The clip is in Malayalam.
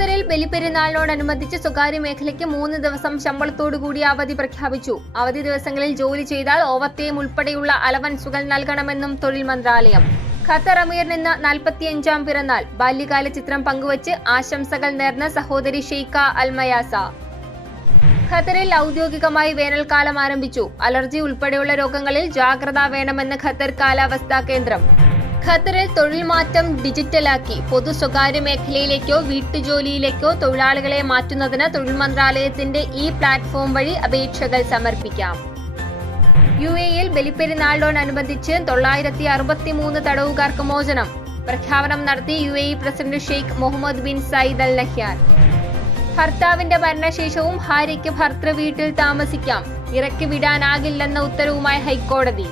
ബലിപ്പെരുന്നാളിനോടനുബന്ധിച്ച് സ്വകാര്യ മേഖലയ്ക്ക് മൂന്ന് ദിവസം ശമ്പളത്തോടുകൂടി അവധി പ്രഖ്യാപിച്ചു. അവധി ദിവസങ്ങളിൽ ജോലി ചെയ്താൽ ഓവർടൈം ഉൾപ്പെടെയുള്ള അലവൻസുകൾ നൽകണമെന്നും തൊഴിൽ മന്ത്രാലയം. ഖത്തർ അമീറിന് നിന്ന് നാൽപ്പത്തിയഞ്ചാം പിറന്നാൾ. ബാല്യകാല ചിത്രം പങ്കുവച്ച് ആശംസകൾ നേർന്ന സഹോദരി ഷെയ്ഖ അൽമയാസ. ഖത്തറിൽ ഔദ്യോഗികമായി വേനൽക്കാലം ആരംഭിച്ചു. അലർജി ഉൾപ്പെടെയുള്ള രോഗങ്ങളിൽ ജാഗ്രത വേണമെന്ന് ഖത്തർ കാലാവസ്ഥാ കേന്ദ്രം. ഖത്തറിൽ തൊഴിൽ മാറ്റം ഡിജിറ്റലാക്കി. പൊതു സ്വകാര്യ മേഖലയിലേക്കോ വീട്ടുജോലിയിലേക്കോ തൊഴിലാളികളെ മാറ്റുന്നതിന് തൊഴിൽ മന്ത്രാലയത്തിന്റെ ഈ പ്ലാറ്റ്ഫോം വഴി അപേക്ഷകൾ സമർപ്പിക്കാം. യു എയിൽ ബലിപ്പെരുന്നാളിനോടനുബന്ധിച്ച് തൊള്ളായിരത്തി അറുപത്തിമൂന്ന് തടവുകാർക്ക് മോചനം. പ്രഖ്യാപനം നടത്തി U A president Sheikh Mohammed bin Zayed Al Nahyan ഭർത്താവിന്റെ മരണശേഷവും ഭാര്യയ്ക്ക് ഭർത്തൃ വീട്ടിൽ താമസിക്കാം. ഇറക്കി വിടാനാകില്ലെന്ന ഉത്തരവുമായി ഹൈക്കോടതി.